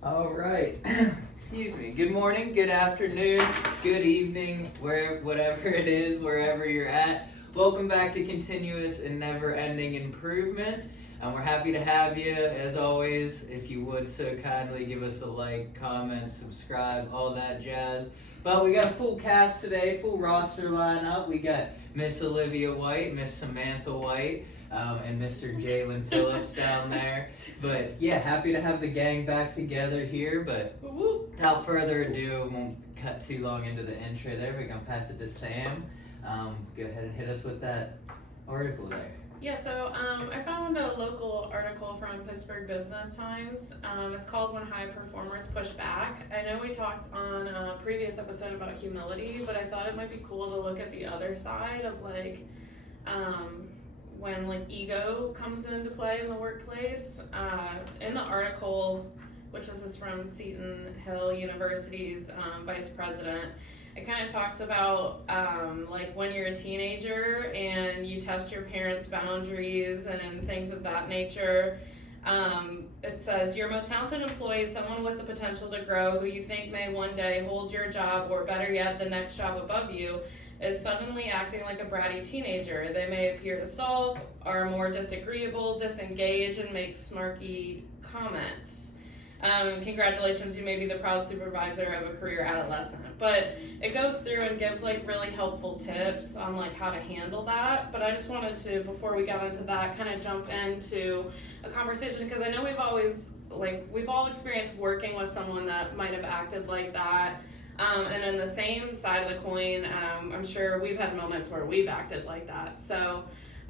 All right. Excuse me. Good morning, good afternoon, good evening, whatever it is, wherever you're at. Welcome back to Continuous and Never Ending Improvement. We're happy to have you, as always. If you would so kindly give us a like, comment, subscribe, all that jazz. But we got a full cast today, full roster lineup. We got Miss Olivia White, Miss Samantha White, and Mr. Jalen Phillips down there. But yeah, happy to have the gang back together here. But without further ado, won't cut too long into the intro there. We're going to pass it to Sam. Go ahead and hit us with that article there. Yeah, so I found a local article from Pittsburgh Business Times. It's called When High Performers Push Back. I know we talked on a previous episode about humility, but I thought it might be cool to look at the other side of when ego comes into play in the workplace. In the article, which this is from Seton Hill University's vice president, it kind of talks about when you're a teenager and you test your parents' boundaries and things of that nature. It says your most talented employee is someone with the potential to grow, who you think may one day hold your job, or better yet, the next job above you, is suddenly acting like a bratty teenager. They may appear to sulk, are more disagreeable, disengage, and make smarky comments. Congratulations, you may be the proud supervisor of a career adolescent. But it goes through and gives really helpful tips on how to handle that. But I just wanted to, before we got into that, kind of jump into a conversation, because I know we've all experienced working with someone that might have acted like that. And on the same side of the coin, I'm sure we've had moments where we've acted like that. So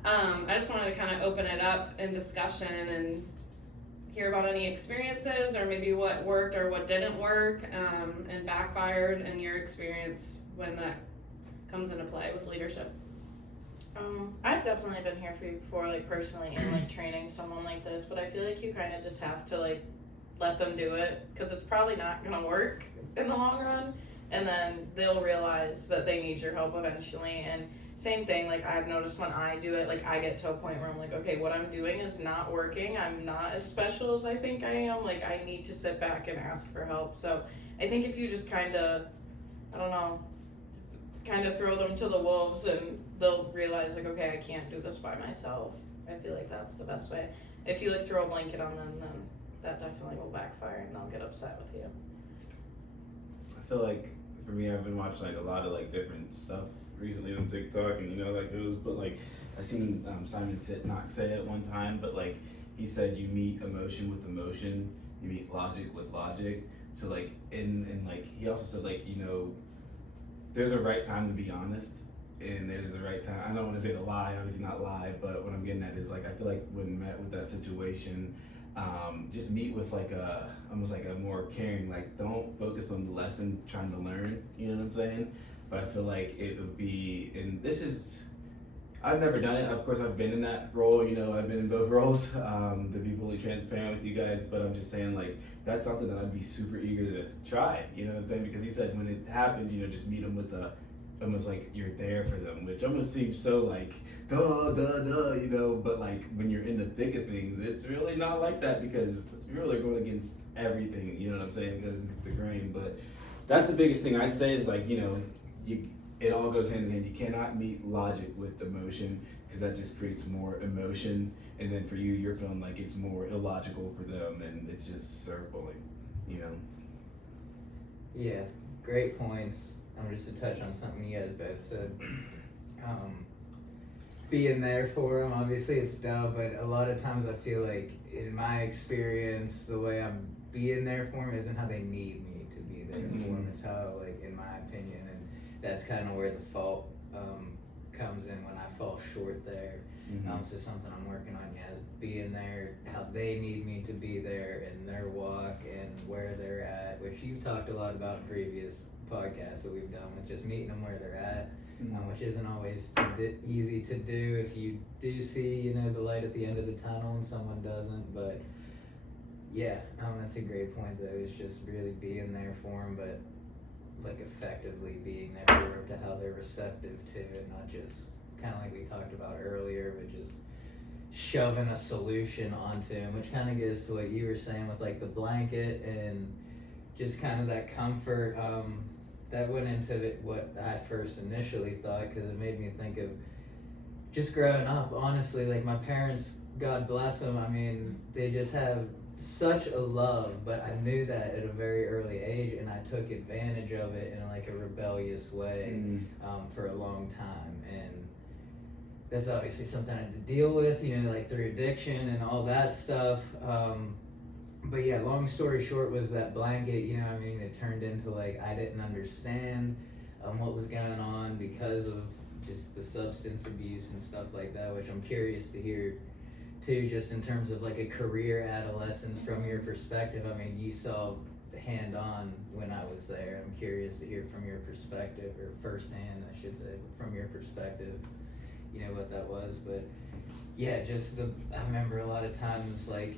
I just wanted to kind of open it up in discussion and hear about any experiences, or maybe what worked or what didn't work and backfired in your experience when that comes into play with leadership. I've definitely been here for you before, personally, and training someone like this, but I feel like you kind of just have to let them do it, because it's probably not gonna work in the long run, and then they'll realize that they need your help eventually. And same thing, I've noticed when I do it, I get to a point where I'm okay, what I'm doing is not working. I'm not as special as I think I am. I need to sit back and ask for help. So I think if you just kind of throw them to the wolves, and they'll realize okay, I can't do this by myself. I feel like that's the best way. If you throw a blanket on them, then that definitely will backfire and they'll get upset with you. I feel like for me, I've been watching a lot of different stuff recently on TikTok, and that goes. But I seen Simon Sinek say it one time, but he said you meet emotion with emotion, you meet logic with logic. So he also said there's a right time to be honest, and there's a right time. I don't want to say to lie, obviously not lie, but what I'm getting at is I feel like when met with that situation, just meet with almost a more caring, don't focus on the lesson trying to learn, you know what I'm saying? But I feel like it would be, and this is, I've never done it. Of course, I've been in that role, I've been in both roles, to be fully transparent with you guys, but I'm just saying that's something that I'd be super eager to try, you know what I'm saying? Because he said when it happens, just meet them with almost you're there for them, which almost seems so duh, but when you're in the thick of things, it's really not like that, because you're really going against everything, you know what I'm saying? Because it's the grain. But that's the biggest thing I'd say is it all goes hand in hand. You cannot meet logic with emotion, because that just creates more emotion, and then for you, you're feeling it's more illogical for them, and it's just circling, Yeah, great points. Just to touch on something you guys both said. Being there for them, obviously it's dumb, but a lot of times I feel in my experience, the way I'm being there for them isn't how they need me to be there for them. It's how, in my opinion, and that's kind of where the fault comes in, when I fall short there. So something I'm working on, is being there how they need me to be there in their walk and where they're at, which you've talked a lot about in previous podcasts that we've done, with just meeting them where they're at, which isn't always easy to do if you do see, the light at the end of the tunnel and someone doesn't. But yeah, that's a great point, though, is just really being there for them, but effectively being there for them to how they're receptive to, and not just kind of we talked about earlier, but just shoving a solution onto him, which kind of goes to what you were saying with like the blanket and just kind of that comfort. That went into what I first initially thought, because it made me think of just growing up, honestly. Like my parents, God bless them, I mean, they just have such a love, but I knew that at a very early age, and I took advantage of it in like a rebellious way for a long time. And that's obviously something I had to deal with, like through addiction and all that stuff. But yeah, long story short was that blanket, it turned into like I didn't understand what was going on because of just the substance abuse and stuff like that, which I'm curious to hear too, just in terms of like a career adolescence from your perspective. I mean, you saw hand-on when I was there. I'm curious to hear from your perspective, or firsthand, I should say, from your perspective, what that was. But yeah, I remember a lot of times, like,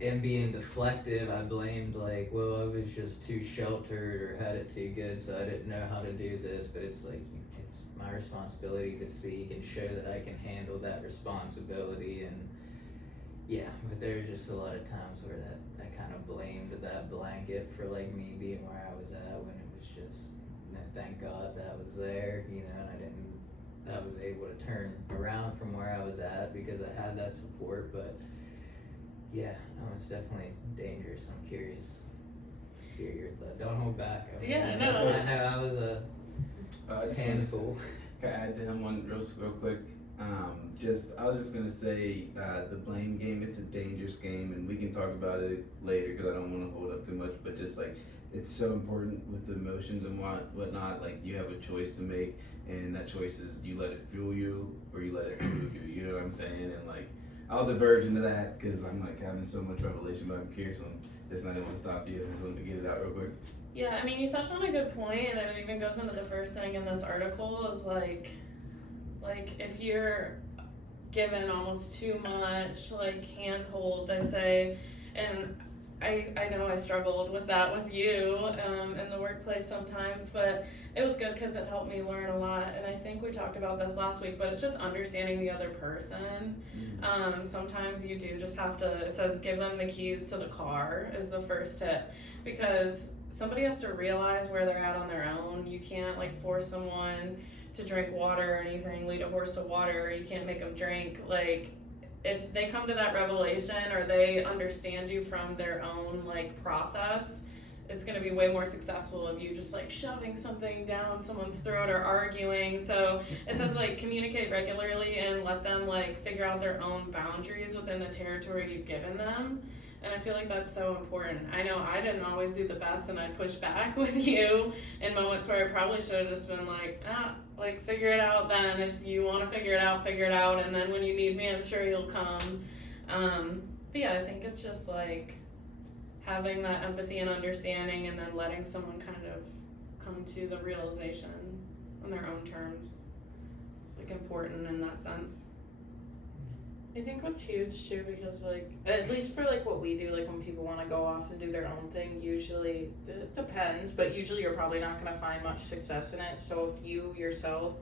and being deflective, I blamed like, well, I was just too sheltered or had it too good, so I didn't know how to do this. But it's like, it's my responsibility to seek and show that I can handle that responsibility. And yeah, but there's just a lot of times where I kind of blamed that blanket for like me being where I was at, when it was just, thank God that was there, and I was able to turn around from where I was at because I had that support. But yeah, it's definitely dangerous. I'm curious to hear your thought. Don't hold back. Yeah, no. I know I was a handful. Can I add to him one real quick? I was just gonna say, the blame game, it's a dangerous game, and we can talk about it later because I don't want to hold up too much, but just like, it's so important with the emotions and whatnot. Like, you have a choice to make, and that choice is you let it fuel you or you let it move you. You know what I'm saying? And like, I'll diverge into that because I'm like having so much revelation, but I'm curious on this, and I didn't want to stop you. I just wanted to get it out real quick. Yeah, I mean, you touched on a good point, and it even goes into the first thing in this article is like if you're given almost too much like handhold, they say, and I know I struggled with that with you in the workplace sometimes, but it was good because it helped me learn a lot. And I think we talked about this last week, but it's just understanding the other person. Sometimes you do just have to, it says give them the keys to the car is the first tip, because somebody has to realize where they're at on their own. You can't like force someone to drink water or anything, lead a horse to water, you can't make them drink. Like, if they come to that revelation or they understand you from their own like process, it's going to be way more successful of you just like shoving something down someone's throat or arguing. So it says like communicate regularly and let them like figure out their own boundaries within the territory you've given them. And I feel like that's so important. I know I didn't always do the best, and I'd push back with you in moments where I probably should have just been like, figure it out then. If you want to figure it out. And then when you need me, I'm sure you'll come. But yeah, I think it's just like having that empathy and understanding, and then letting someone kind of come to the realization on their own terms. It's like important in that sense. I think what's huge too, because like, at least for like what we do, like when people want to go off and do their own thing, usually, it depends, but usually you're probably not going to find much success in it. So if you yourself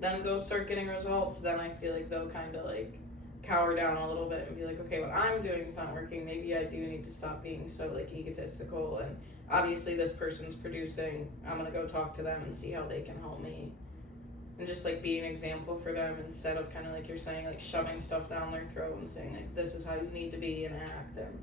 then go start getting results, then I feel like they'll kind of like cower down a little bit and be like, okay, what I'm doing is not working. Maybe I do need to stop being so like egotistical, and obviously this person's producing, I'm going to go talk to them and see how they can help me. And just like be an example for them, instead of kind of like you're saying, like shoving stuff down their throat and saying like, this is how you need to be and act. And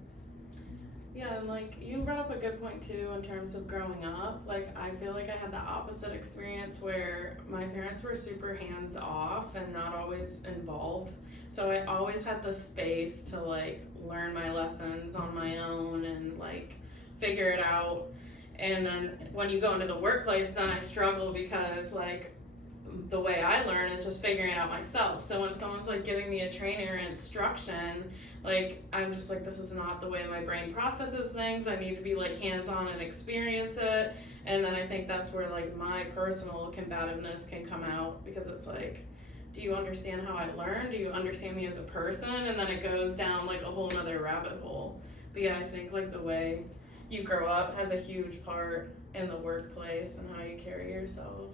yeah, and like you brought up a good point too in terms of growing up. Like, I feel like I had the opposite experience where my parents were super hands off and not always involved. So I always had the space to like learn my lessons on my own and like figure it out. And then when you go into the workplace, then I struggle because like the way I learn is just figuring it out myself. So when someone's like giving me a training or instruction, like I'm just like, this is not the way my brain processes things. I need to be like hands-on and experience it. And then I think that's where like my personal combativeness can come out, because it's like, do you understand how I learn? Do you understand me as a person? And then it goes down like a whole nother rabbit hole. But yeah, I think like the way you grow up has a huge part in the workplace and how you carry yourself.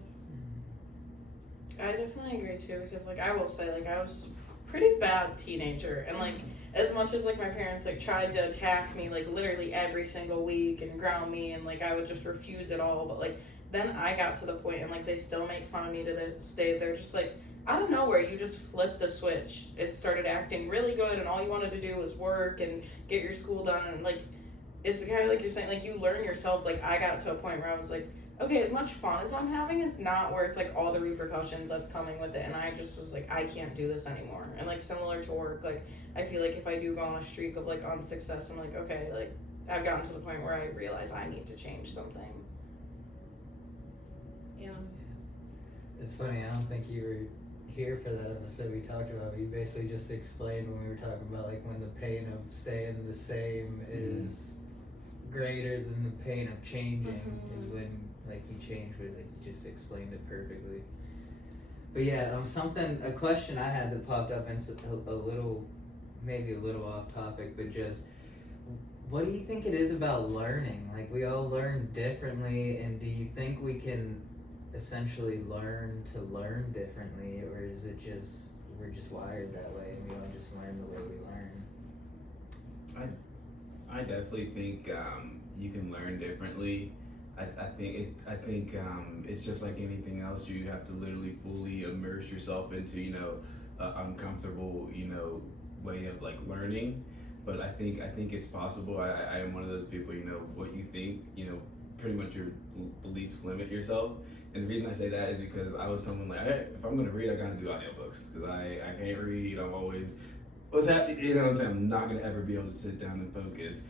I definitely agree too, because like I will say, like I was pretty bad teenager, and like as much as like my parents like tried to attack me like literally every single week and ground me, and like I would just refuse it all, but like then I got to the point and like they still make fun of me to this day. They're just like, out of nowhere you just flipped a switch. It started acting really good and all you wanted to do was work and get your school done, and like it's kind of like you're saying, like you learn yourself. Like I got to a point where I was like, okay, as much fun as I'm having is not worth like all the repercussions that's coming with it, and I just was like, I can't do this anymore. And like similar to work, like I feel like if I do go on a streak of like unsuccess, I'm like, okay, like I've gotten to the point where I realize I need to change something. Yeah. It's funny, I don't think you were here for that episode we talked about, but you basically just explained when we were talking about like when the pain of staying the same is greater than the pain of changing is when like you change with it. You just explained it perfectly. But yeah, a question I had that popped up, and a little, maybe a little off topic, but just what do you think it is about learning? Like we all learn differently, and do you think we can essentially learn to learn differently, or is it just we're just wired that way and we all just learn the way we learn? I definitely think you can learn differently. I think it's just like anything else. You have to literally fully immerse yourself into uncomfortable way of like learning. But I think it's possible. I am one of those people. What you think. Pretty much your beliefs limit yourself. And the reason I say that is because I was someone like, hey, if I'm gonna read, I gotta do audiobooks because I can't read. I'm always what's happening. You know what I'm saying? I'm not gonna ever be able to sit down and focus.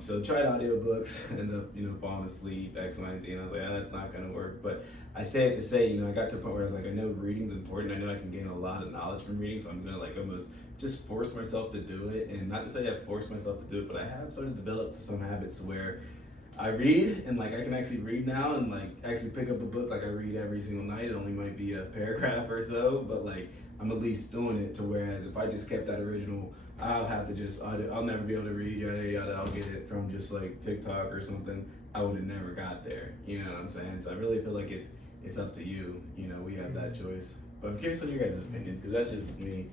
So tried audiobooks, ended up falling asleep, X, Y, and Z, and I was like, that's not gonna work. But I say it to say, I got to a point where I was like, I know reading's important. I know I can gain a lot of knowledge from reading, so I'm gonna like almost just force myself to do it. And not to say I forced myself to do it, but I have sort of developed some habits where I read and like I can actually read now and like actually pick up a book. Like I read every single night. It only might be a paragraph or so, but like I'm at least doing it to whereas if I just kept that original, I'll have to just I'll never be able to read yada yada. I'll get it from just like TikTok or something. I would have never got there. You know what I'm saying? So I really feel like it's up to you. We have that choice. But I'm curious on your guys' opinion because that's just me.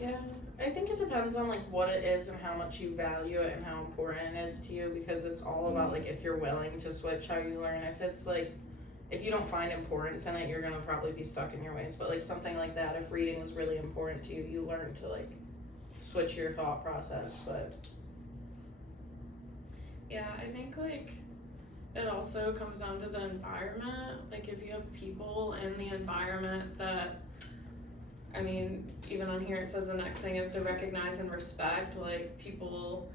Yeah, I think it depends on like what it is and how much you value it and how important it is to you, because it's all about like if you're willing to switch how you learn. If it's like if you don't find importance in it, you're gonna probably be stuck in your ways. But like something like that, if reading was really important to you, you learn to like switch your thought process. But Yeah, I think like it also comes down to the environment. Like if you have people in the environment that, I mean, even on here it says the next thing is to recognize and respect, like people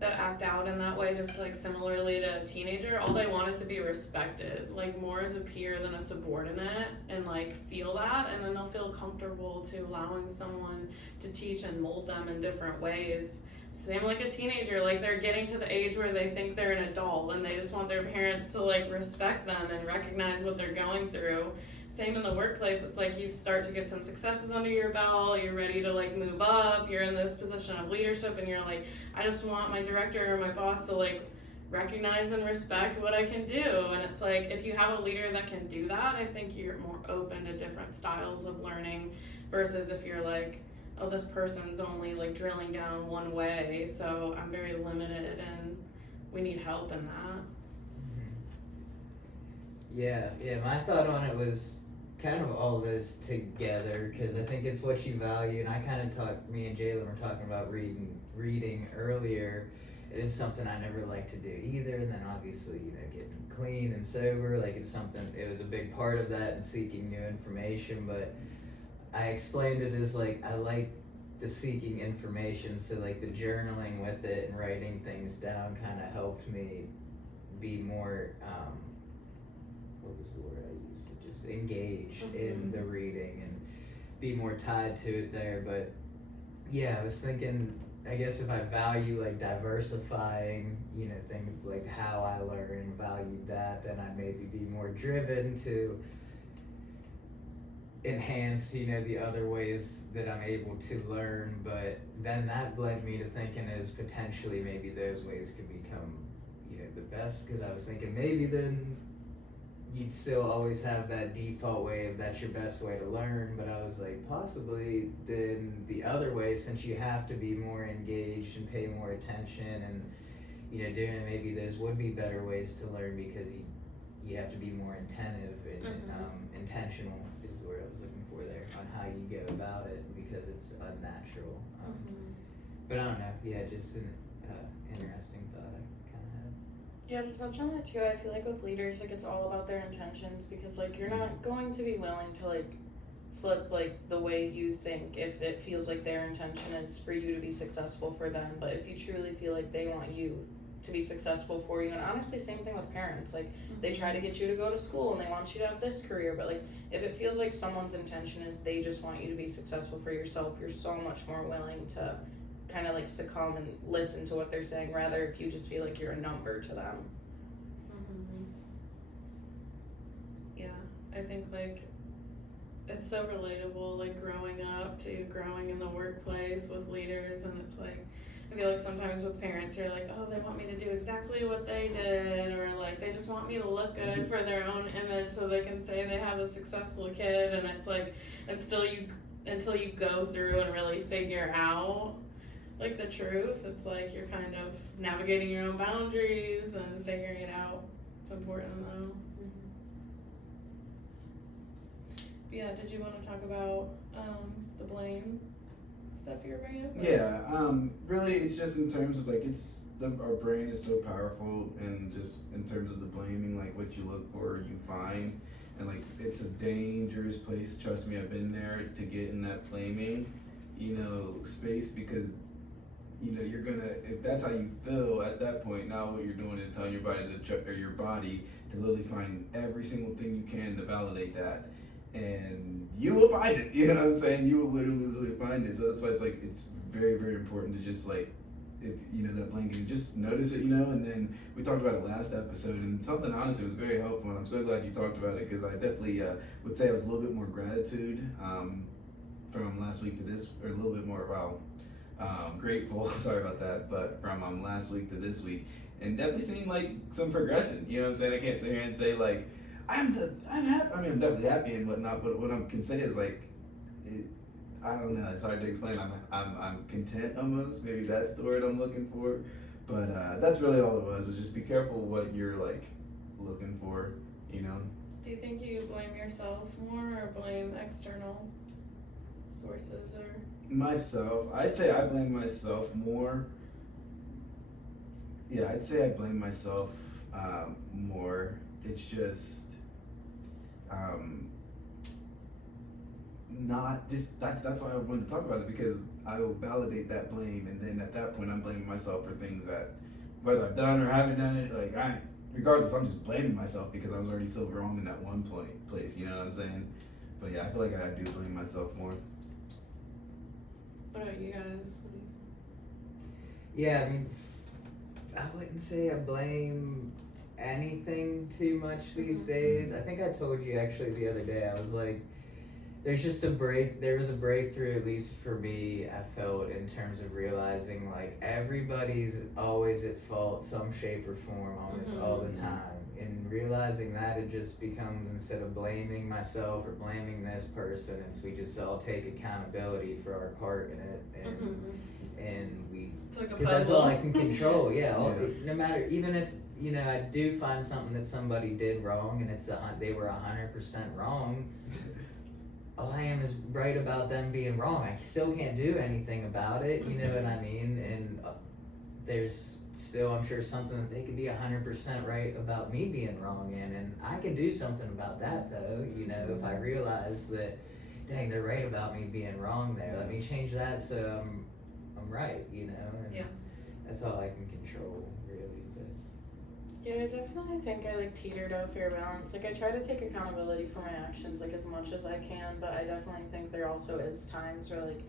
that act out in that way, just like similarly to a teenager, all they want is to be respected, like more as a peer than a subordinate, and like feel that, and then they'll feel comfortable to allowing someone to teach and mold them in different ways. Same like a teenager, like they're getting to the age where they think they're an adult and they just want their parents to like respect them and recognize what they're going through. Same in the workplace, it's like you start to get some successes under your belt, you're ready to like move up, you're in this position of leadership and you're like, I just want my director or my boss to like recognize and respect what I can do. And it's like, if you have a leader that can do that, I think you're more open to different styles of learning versus if you're like, oh, this person's only like drilling down one way, so I'm very limited and we need help in that. Yeah, my thought on it was kind of all those together, because I think it's what you value, and I kind of me and Jalen were talking about reading earlier. It is something I never liked to do either, and then obviously, getting clean and sober, like it was a big part of that and seeking new information, but I explained it as like, I like the seeking information, so like the journaling with it and writing things down kind of helped me be more, what was the word I used? Just engage in the reading and be more tied to it there. But yeah, I was thinking, I guess if I value like diversifying, things like how I learn, valued that, then I'd maybe be more driven to enhance, the other ways that I'm able to learn. But then that led me to thinking as potentially maybe those ways could become, the best, because I was thinking maybe then you'd still always have that default way of that's your best way to learn, but I was like, possibly then the other way, since you have to be more engaged and pay more attention and, doing it, maybe those would be better ways to learn because you have to be more attentive and intentional is the word I was looking for there, on how you go about it because it's unnatural. But I don't know, yeah, just an interesting thought I kind of had. Yeah, to touch on that too, I feel like with leaders, like it's all about their intentions because like you're not going to be willing to like flip like the way you think if it feels like their intention is for you to be successful for them. But if you truly feel like they want you to be successful for you, and honestly same thing with parents, like they try to get you to go to school and they want you to have this career, but like if it feels like someone's intention is they just want you to be successful for yourself, you're so much more willing to kind of like succumb and listen to what they're saying rather if you just feel like you're a number to them. Yeah, I think like it's so relatable, like growing up to growing in the workplace with leaders, and it's like I feel like sometimes with parents you're like, oh, they want me to do exactly what they did, or like they just want me to look good for their own image so they can say they have a successful kid, and it's like until you go through and really figure out like the truth, it's like you're kind of navigating your own boundaries and figuring it out. It's important though. Yeah, did you want to talk about the blame stuff you were bringing up? Yeah, really it's just in terms of like our brain is so powerful, and just in terms of the blaming, like what you look for you find, and like it's a dangerous place, trust me, I've been there, to get in that blaming space, because you're gonna, if that's how you feel at that point, now what you're doing is telling your body to literally find every single thing you can to validate that, and you will find it. You know what I'm saying? You will literally find it. So that's why it's like it's very, very important to just like, if that blanket, just notice it, and then we talked about it last episode, and something honestly was very helpful, and I'm so glad you talked about it, because I definitely would say I was a little bit more gratitude from last week to this, or a little bit more grateful, sorry about that, but from last week to this week, and definitely seeing like some progression. You know what I'm saying? I can't sit here and say like I'm happy. I mean, I'm definitely happy and whatnot, but what I can say is like, I don't know, it's hard to explain. I'm content almost. Maybe that's the word I'm looking for. But that's really all it was just be careful what you're like looking for. Do you think you blame yourself more or blame external sources or? Myself, I'd say I blame myself more. Yeah, I'd say I blame myself more. It's just not just that's why I wanted to talk about it, because I will validate that blame, and then at that point I'm blaming myself for things that whether I've done or haven't done it, like regardless, I'm just blaming myself because I was already so wrong in that one place, you know what I'm saying? But yeah, I feel like I do blame myself more. What about you guys? Yeah, I mean, I wouldn't say I blame anything too much these days. I think I told you actually the other day, I was like, there was a breakthrough, at least for me, I felt, in terms of realizing like everybody's always at fault, some shape or form, almost all the time. And realizing that, it just becomes, instead of blaming myself or blaming this person, we just all take accountability for our part in it, and we, because that's all I can control. No matter, even if I do find something that somebody did wrong and they were 100% wrong, all I am is right about them being wrong. I still can't do anything about it, you know what I mean? And there's still, I'm sure, something that they could be 100% right about me being wrong in, and I can do something about that though, if I realize that, dang, they're right about me being wrong there. Let me change that so I'm right, and that's all I can control, really. But yeah, I definitely think I like teetered off your balance. Like I try to take accountability for my actions like as much as I can, but I definitely think there also is times where like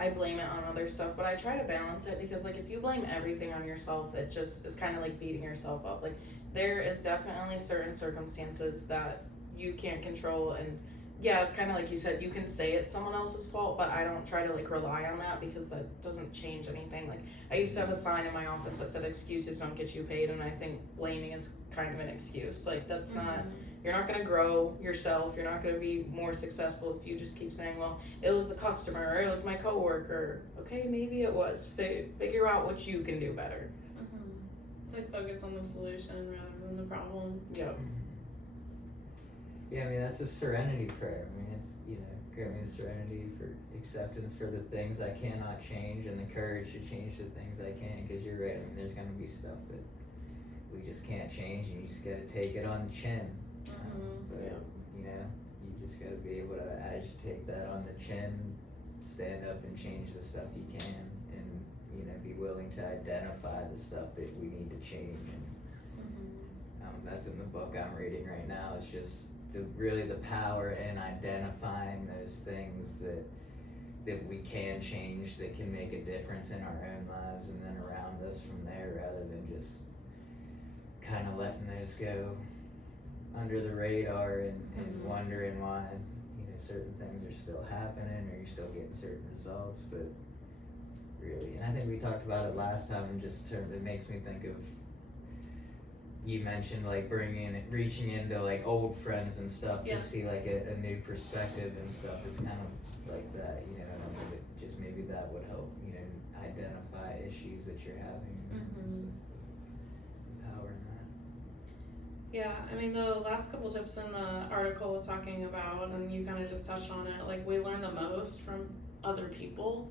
I blame it on other stuff, but I try to balance it, because like if you blame everything on yourself, it just is kind of like beating yourself up. Like there is definitely certain circumstances that you can't control, and yeah, it's kind of like you said, you can say it's someone else's fault, but I don't try to like rely on that because that doesn't change anything. Like, I used to have a sign in my office that said excuses don't get you paid, and I think blaming is kind of an excuse. Like, that's not, you're not going to grow yourself, you're not going to be more successful if you just keep saying, well, it was the customer, or it was my coworker. Okay, maybe it was. Figure out what you can do better. It's like focus on the solution rather than the problem. Yep. Yeah, I mean, that's a serenity prayer. I mean, it's, you know, grant me the serenity for acceptance for the things I cannot change and the courage to change the things I can, because you're right. I mean, there's going to be stuff that we just can't change, and you just got to take it on the chin. But, Yeah. you know, you just got to be able to, as you take that on the chin, stand up and change the stuff you can, and, you know, be willing to identify the stuff that we need to change. And that's in the book I'm reading right now. It's just really the power in identifying those things that we can change, that can make a difference in our own lives and then around us from there, rather than just kind of letting those go under the radar and wondering why, you know, certain things are still happening or you're still getting certain results. But really, and I think we talked about it last time, and just it makes me think of, you mentioned like reaching into like old friends and stuff, Yeah. to see like a new perspective and stuff. It's kind of like that, you know. And I think it just maybe that would help, you know, identify issues that you're having. And stuff. Power in that. Yeah, I mean, the last couple tips in the article was talking about, and you kind of just touched on it, like we learn the most from other people.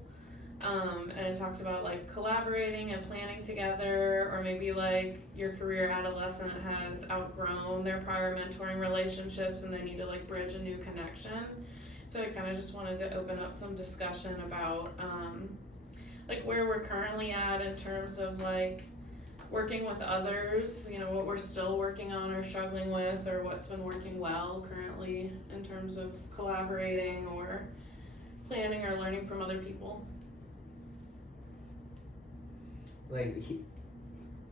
And it talks about like collaborating and planning together, or maybe like your career adolescent has outgrown their prior mentoring relationships and they need to like bridge a new connection. So I kind of just wanted to open up some discussion about like where we're currently at in terms of like working with others, you know, what we're still working on or struggling with, or what's been working well currently in terms of collaborating or planning or learning from other people. Like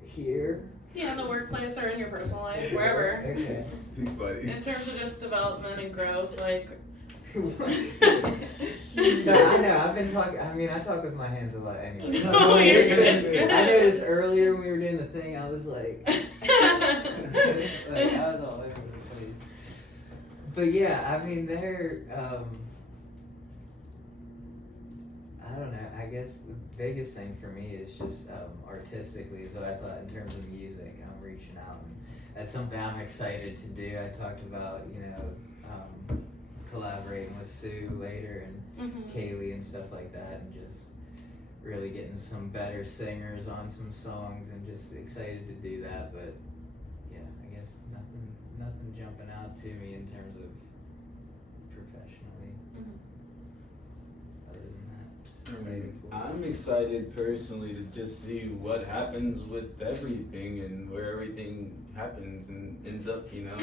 here. Yeah, in the workplace or in your personal life, wherever. Okay. Funny. In terms of just development and growth, like. No, I know. I've been talking. I mean, I talk with my hands a lot anyway. No, you're good, it's good. I noticed earlier when we were doing the thing, I was like, I was all over the place. But yeah, I mean, they're. I don't know. I guess the biggest thing for me is just artistically is what I thought in terms of music. I'm reaching out, and that's something I'm excited to do. I talked about, you know, collaborating with Sue later and Kaylee and stuff like that, and just really getting some better singers on some songs, and just excited to do that. But yeah, I guess nothing jumping out to me in terms of professionally. Other than that, just excited for it. I'm excited personally to just see what happens with everything and where everything happens and ends up, you know.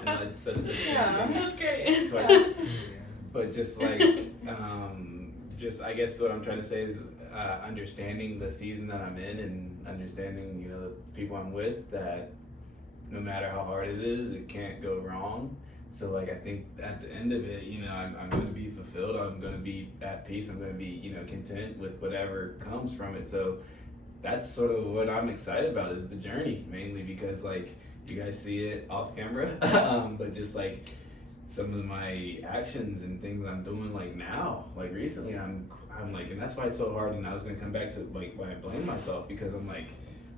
And I said the same Yeah, thing That's great. twice. Yeah. But just like, just I guess what I'm trying to say is understanding the season that I'm in, and understanding, you know, the people I'm with, that no matter how hard it is, it can't go wrong. So like, I think at the end of it, you know, I'm going to be fulfilled. I'm going to be at peace. I'm going to be, you know, content with whatever comes from it. So that's sort of what I'm excited about, is the journey, mainly because like you guys see it off camera, but just like some of my actions and things I'm doing like now, like recently, I'm like, and that's why it's so hard. And I was going to come back to like why I blame myself, because I'm like,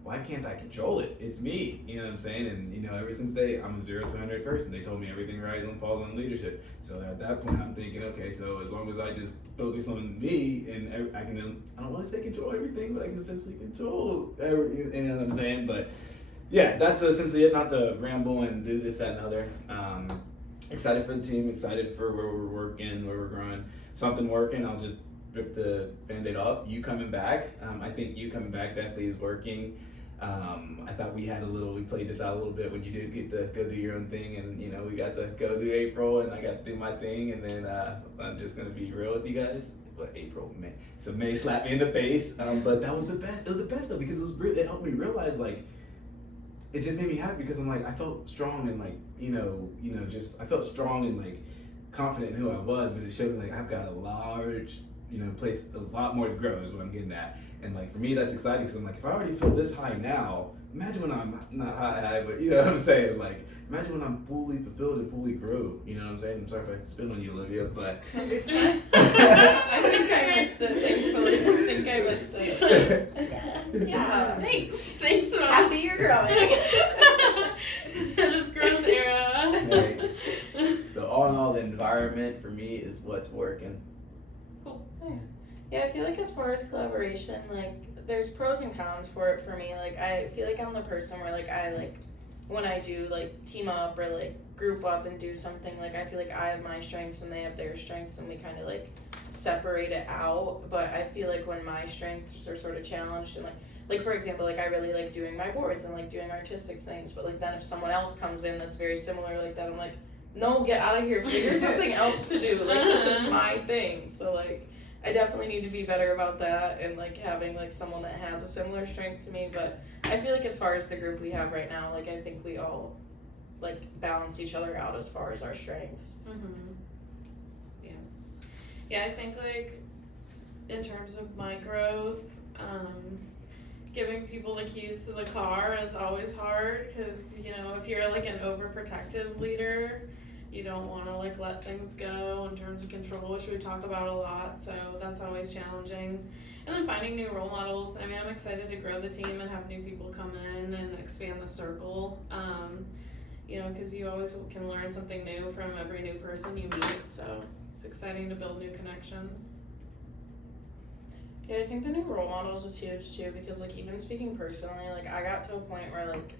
why can't I control it? It's me, you know what I'm saying? And you know, ever since I'm a 0 to 100 person. They told me everything rises and falls on leadership. So at that point, I'm thinking, okay, so as long as I just focus on me, and I don't want to say control everything, but I can essentially control everything, you know what I'm saying? But yeah, that's essentially it. Not to ramble and do this, that, and other. Excited for the team, excited for where we're working, where we're growing. Something working, I'll just rip the Band-Aid off. You coming back, I think you coming back definitely is working. I thought we played this out a little bit when you did get to go do your own thing, and you know, we got to go do April, and I got to do my thing, and then I'm just gonna be real with you guys. But April, May, so May slapped me in the face, but that was the best. It was the best though, because it helped me realize, like, it just made me happy, because I'm like, I felt strong, and like, you know, just I felt strong and like confident in who I was, but it showed me like I've got a large, place, a lot more to grow is what I'm getting at. And like for me, that's exciting because I'm like, if I already feel this high now, imagine when I'm not high, but you know what I'm saying? Like, imagine when I'm fully fulfilled and fully grow. You know what I'm saying? I'm sorry if I spit on you, Olivia, but. I think I missed it, thankfully. I think I missed it. Yeah. Thanks, Mom. Happy you're growing. This growth era. Right. So all in all, the environment for me is what's working. Nice. Yeah, I feel like as far as collaboration, like, there's pros and cons for it for me. Like, I feel like I'm the person where, like, when I do, like, team up or, like, group up and do something, like, I feel like I have my strengths and they have their strengths and we kind of, like, separate it out. But I feel like when my strengths are sort of challenged and, like for example, like, I really like doing my boards and, like, doing artistic things. But, like, then if someone else comes in that's very similar like that, I'm like, no, get out of here. Figure something else to do. Like, this is my thing. So, like, I definitely need to be better about that and, like, having, like, someone that has a similar strength to me. But I feel like as far as the group we have right now, like, I think we all, like, balance each other out as far as our strengths. Yeah, I think, like, in terms of my growth, giving people the keys to the car is always hard because, if you're, like, an overprotective leader, you don't want to, like, let things go in terms of control, which we talk about a lot, so that's always challenging. And then finding new role models. I mean, I'm excited to grow the team and have new people come in and expand the circle, because you always can learn something new from every new person you meet, so it's exciting to build new connections. Yeah, I think the new role models is huge too because, like, even speaking personally, like, I got to a point where, like,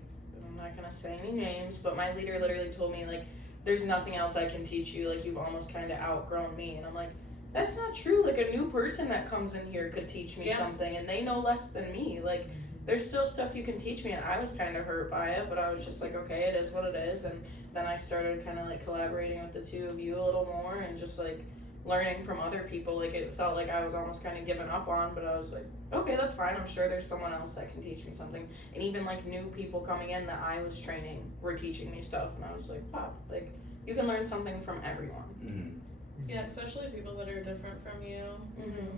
I'm not gonna say any names, but my leader literally told me, like, there's nothing else I can teach you, like, you've almost kind of outgrown me. And I'm like, that's not true. Like, a new person that comes in here could teach me something and they know less than me. Like, there's still stuff you can teach me, and I was kind of hurt by it, but I was just like, okay, it is what it is. And then I started kind of, like, collaborating with the two of you a little more and just, like, learning from other people. Like, it felt like I was almost kind of giving up on, but I was like, okay, that's fine. I'm sure there's someone else that can teach me something. And even, like, new people coming in that I was training were teaching me stuff, and I was like, wow, like, you can learn something from everyone. Mm-hmm. Yeah, especially people that are different from you. Mm-hmm.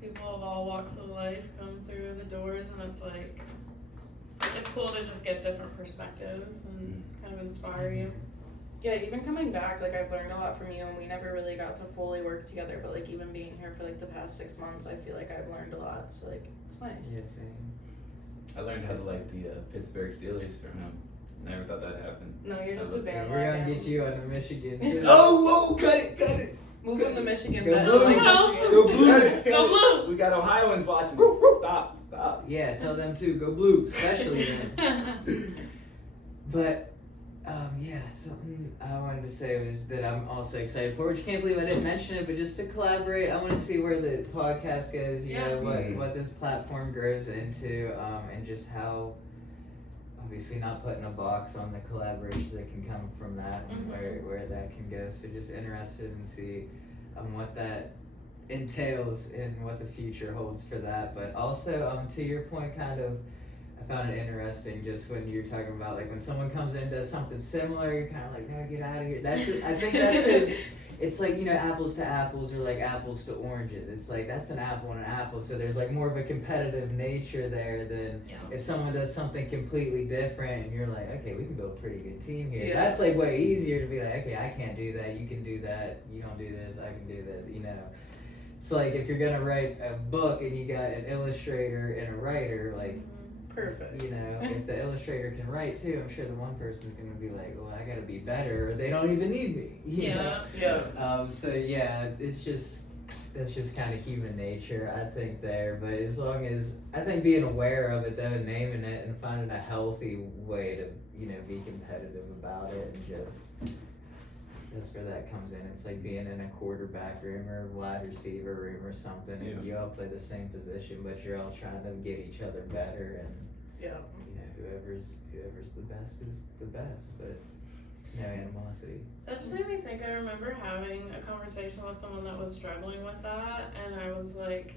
People of all walks of life come through the doors, and it's like, it's cool to just get different perspectives and kind of inspire you. Yeah, even coming back, like, I've learned a lot from you, and we never really got to fully work together, but, like, even being here for, like, the past 6 months, I feel like I've learned a lot, so, like, it's nice. Yeah, same. I learned how to like the Pittsburgh Steelers from him. Never thought that happened. No, you're just a Yeah, bandwagon. we're gonna get you on the Michigan too. Oh, cut it. Move him to Michigan. Go Ben. Blue. Like Go Michigan. Go Blue. Go Blue! We got Ohioans watching. Stop. Yeah, tell them too. Go Blue, especially them. But something I wanted to say was that I'm also excited for, which I can't believe I didn't mention it, but just to collaborate, I want to see where the podcast goes, you know, what this platform grows into, and just how, obviously not putting a box on the collaborations that can come from that and where that can go. So just interested in see what that entails and what the future holds for that. But also, to your point, kind of, I found it interesting just when you're talking about, like, when someone comes in and does something similar, you're kind of like, no, get out of here. I think that's because it's like, you know, apples to apples or like apples to oranges. It's like, that's an apple and an apple. So there's like more of a competitive nature there than if someone does something completely different and you're like, okay, we can build a pretty good team here. That's like way easier to be like, okay, I can't do that. You can do that. You don't do this. I can do this, you know. It's like if you're going to write a book and you got an illustrator and a writer, like, perfect. you know, if the illustrator can write too, I'm sure the one person's gonna be like, well, I gotta be better, or they don't even need me. You know? So yeah, it's just, that's just kind of human nature, I think, there. But as long as, I think being aware of it though, naming it and finding a healthy way to, you know, be competitive about it, and just, that's where that comes in. It's like being in a quarterback room or wide receiver room or something, and you all play the same position, but you're all trying to get each other better, and you know, whoever's the best is the best, but no animosity. That just made me think, I remember having a conversation with someone that was struggling with that, and I was like,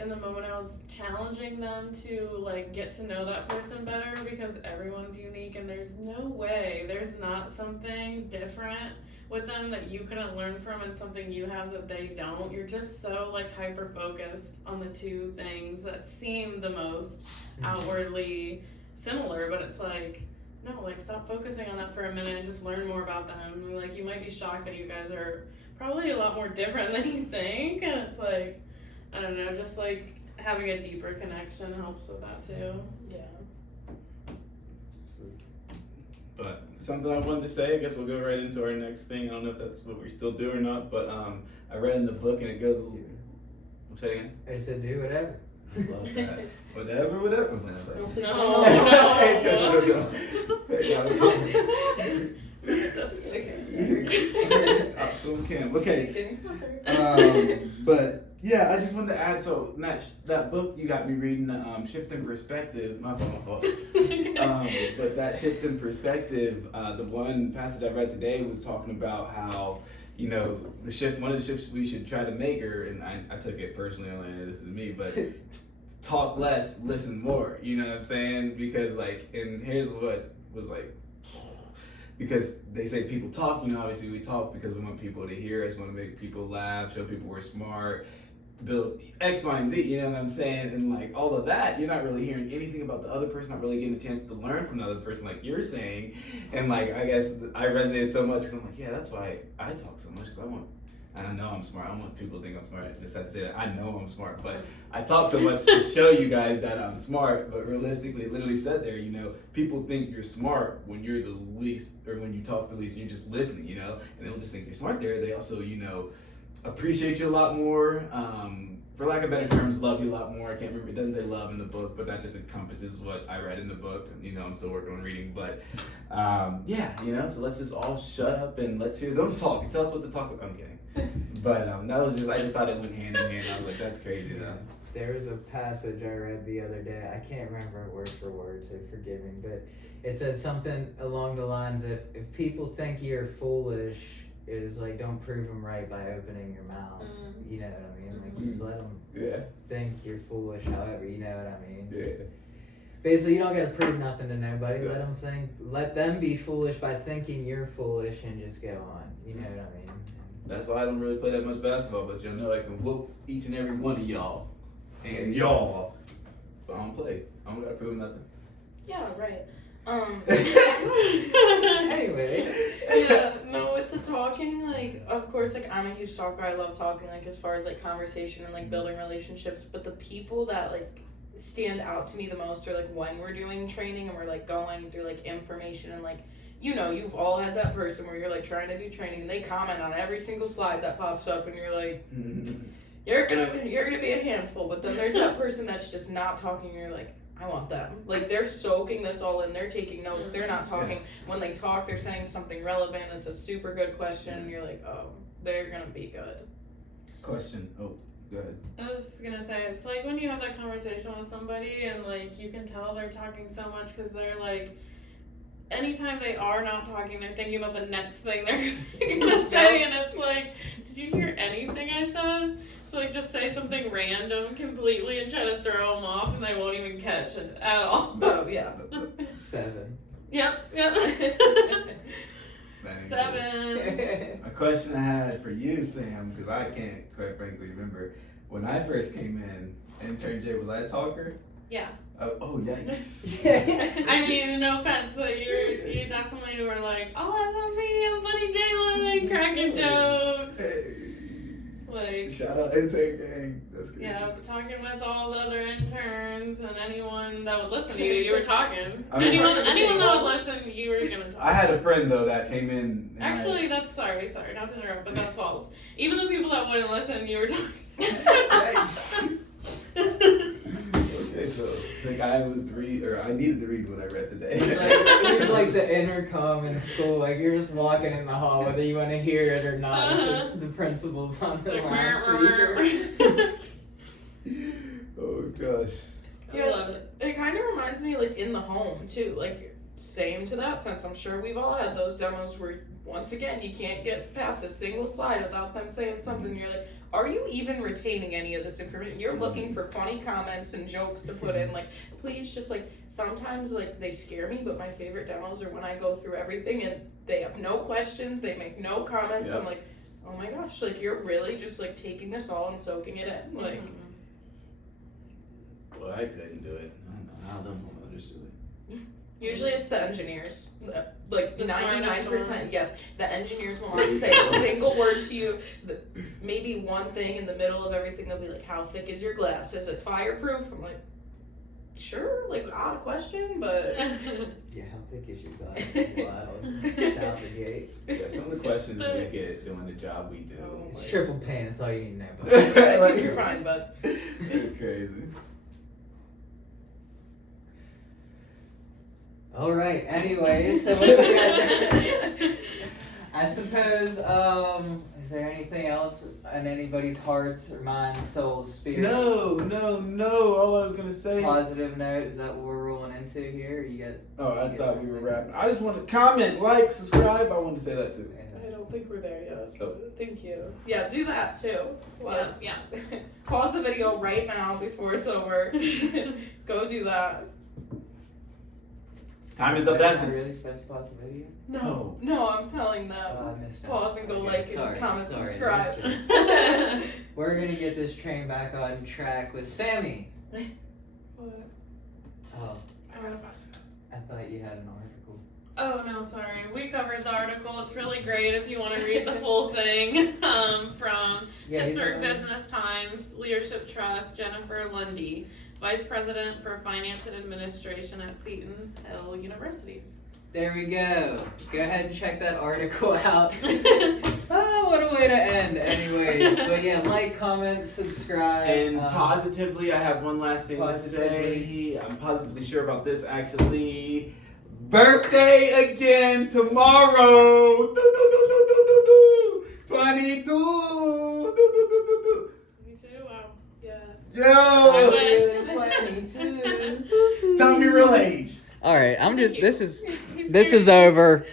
in the moment I was challenging them to like get to know that person better, because everyone's unique and there's no way there's not something different with them that you couldn't learn from and something you have that they don't. You're just so like hyper focused on the two things that seem the most outwardly similar, but it's like, no, like stop focusing on that for a minute and just learn more about them. Like you might be shocked that you guys are probably a lot more different than you think, and it's like, I don't know, just like having a deeper connection helps with that too. Yeah. But something I wanted to say, I guess we'll go right into our next thing. I don't know if that's what we still do or not, but I read in the book and it goes, say it again? I said do whatever. Love that. Whatever. Just So Cam, okay. But yeah, I just wanted to add. So that book you got me reading, Shifting Perspective. My fault. But that shift in perspective, the one passage I read today was talking about how, you know, one of the shifts we should try to make, and I took it personally, this is me, but talk less, listen more. You know what I'm saying? Because like, and here's what was like. Because they say people talk, you know, obviously we talk because we want people to hear us, want to make people laugh, show people we're smart, build X, Y, and Z, you know what I'm saying? And like all of that, you're not really hearing anything about the other person, not really getting a chance to learn from the other person like you're saying. And like, I guess I resonated so much because I'm like, yeah, that's why I talk so much, because I know I'm smart. I don't want people to think I'm smart. I just have to say that I know I'm smart, but I talk so much to show you guys that I'm smart. But realistically, it literally said there, you know, people think you're smart when you're the least, or when you talk the least, and you're just listening, you know, and they'll just think you're smart there. They also, you know, appreciate you a lot more. For lack of better terms, love you a lot more. I can't remember, it doesn't say love in the book, but that just encompasses what I read in the book. You know, I'm still working on reading, but yeah, you know, so let's just all shut up and let's hear them talk and tell us what to talk about. I'm kidding. But that was just, I just thought it went hand in hand. I was like, that's crazy though. There was a passage I read the other day. I can't remember word for word, so forgive me, but it said something along the lines of, if people think you're foolish, it was like, don't prove them right by opening your mouth. You know what I mean? Like, just let them think you're foolish, however, you know what I mean? Yeah. Basically, you don't gotta prove nothing to nobody. Let them be foolish by thinking you're foolish, and just go on. You know what I mean? That's why I don't really play that much basketball, but you'll know I can whoop each and every one of y'all. And y'all. But I don't play. I don't gotta prove nothing. Yeah, right. Anyway. Yeah, no, with the talking, like, of course, like, I'm a huge talker. I love talking, like, as far as, like, conversation and, like, building relationships. But the people that, like, stand out to me the most are, like, when we're doing training and we're, like, going through, like, information and, like, you know, you've all had that person where you're, like, trying to do training and they comment on every single slide that pops up and you're like, you're gonna be a handful. But then there's that person that's just not talking and you're like, I want them. Like, they're soaking this all in. They're taking notes. They're not talking. When they talk, they're saying something relevant. It's a super good question. And you're like, oh, they're going to be good. Question. Oh, go ahead. I was gonna say, it's like when you have that conversation with somebody and like you can tell they're talking so much because they're like, anytime they are not talking, they're thinking about the next thing they're gonna say, and it's like, did you hear anything I said? So like, just say something random completely and try to throw them off, and they won't even catch it at all. Oh, yeah. 7. Yep. Dang. 7. A question I had for you, Sam, because I can't quite frankly remember. When I first came in, intern J, was I a talker? Yeah. Oh, yikes. I mean, no offense, so you definitely were like, oh, that's on me, I'm funny Jalen, cracking jokes. Hey. Like, Shout out intern gang. That's good. yeah, talking with all the other interns and anyone that would listen to you, you were talking. I mean, anyone that would listen, you were gonna talk. I had a friend though that came in. And Actually, that's sorry, not to interrupt, but that's false. Even the people that wouldn't listen, you were talking. Yikes. Okay, so the guy was I needed to read what I read today. It's like the intercom in school. Like, you're just walking in the hall, whether you want to hear it or not. It's just the principal's on the loudspeaker. Oh gosh. I love it. It kind of reminds me, like, in the home, too. Like, same to that sense. I'm sure we've all had those demos where, once again, you can't get past a single slide without them saying something. You're like, are you even retaining any of this information? You're looking for funny comments and jokes to put in. Like, please just like, sometimes like they scare me, but my favorite demos are when I go through everything and they have no questions, they make no comments. Yep. I'm like, oh my gosh, like you're really just like taking this all and soaking it in. Like, Well, I couldn't do it. I don't know how them homeowners do it. usually it's the engineers. Like The smartest 99%, ones. yes. The engineers will not say a single word to you. Maybe one thing in the middle of everything, they'll be like, how thick is your glass? Is it fireproof? I'm like, sure, like out of question, but Yeah, how thick is your glass? It's wild. It's out the gate. Yeah, some of the questions we get doing the job we do. Oh It's my- triple pan, that's all you need to know. I Bud. think you're fine, bud. It's crazy. All right. Anyways, so what do we got? I suppose. Is there anything else on anybody's hearts or minds, souls, spirits? No. All I was gonna say. Positive note. Is that what we're rolling into here? You got. Oh, I thought we were wrapping. I just want to comment, like, subscribe. I wanted to say that too. I don't think we're there yet. Oh. Thank you. Yeah, do that too. Yeah. Pause the video right now before it's over. Go do that. Time is of Am I essence. really supposed to pause the video? No, I'm telling them. Oh, I missed out. Pause and go Okay, like sorry, and comment, sorry, subscribe. that's We're gonna get this train back on track with Sammy. Oh, I thought you had an article. Oh no, sorry. We covered the article. It's really great if you want to read the full thing from Yeah, Pittsburgh Business Times, Leadership Trust, Jennifer Lundy, Vice President for Finance and Administration at Seton Hill University. There we go. Go ahead and check that article out. Oh, what a way to end. Anyways, but yeah, like, comment, subscribe. And positively, I have one last thing to Positively. say. I'm positively sure about this actually. Birthday again tomorrow. 22. Me too. Wow. Yeah. Yo. I wish. 22. Tell me your real age. All right, I'm just. Thank you. This is He's this very- is over.